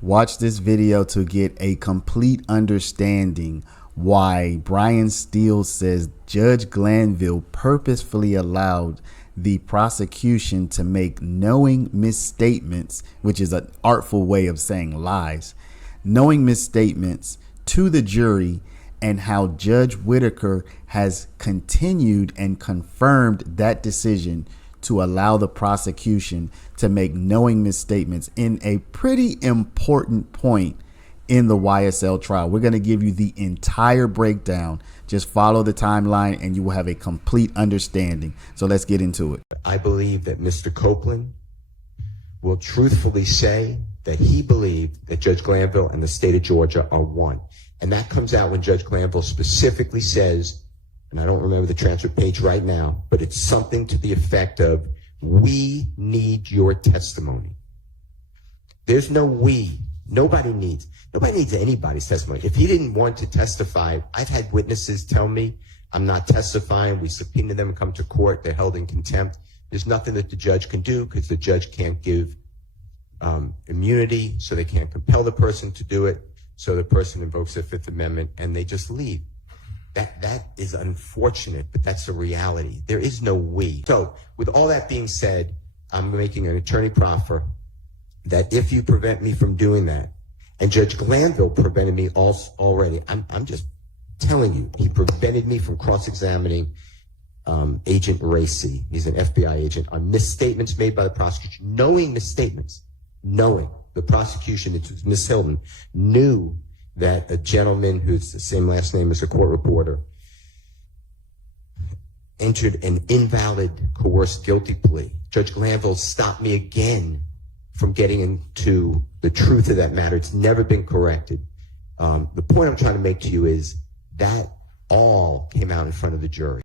Watch this video to get a complete understanding why Brian Steele says Judge Glanville purposefully allowed the prosecution to make knowing misstatements, which is an artful way of saying lies, knowing misstatements to the jury, and how Judge Whitaker has continued and confirmed that decision to allow the prosecution to make knowing misstatements in a pretty important point in the YSL trial. We're going to give you the entire breakdown. Just follow the timeline and you will have a complete understanding. So let's get into it. I believe that Mr. Copeland will truthfully say that he believed that Judge Glanville and the state of Georgia are one. And that comes out when Judge Glanville specifically says, and I don't remember the transcript page right now, but it's something to the effect of, we need your testimony. There's no we. Nobody needs anybody's testimony. If he didn't want to testify, I've had witnesses tell me, I'm not testifying. We subpoena them and come to court. They're held in contempt. There's nothing that the judge can do because the judge can't give immunity, so they can't compel the person to do it. So the person invokes the Fifth Amendment and they just leave. That is unfortunate, but that's the reality. There is no we. So with all that being said, I'm making an attorney proffer that if you prevent me from doing that, and Judge Glanville prevented me already, I'm just telling you, he prevented me from cross-examining Agent Racy. He's an FBI agent on misstatements made by the prosecution, knowing misstatements, knowing the prosecution, it was Miss Hilton, knew that a gentleman who's the same last name as a court reporter entered an invalid, coerced guilty plea. Judge Glanville stopped me again from getting into the truth of that matter. It's never been corrected. The point I'm trying to make to you is that all came out in front of the jury.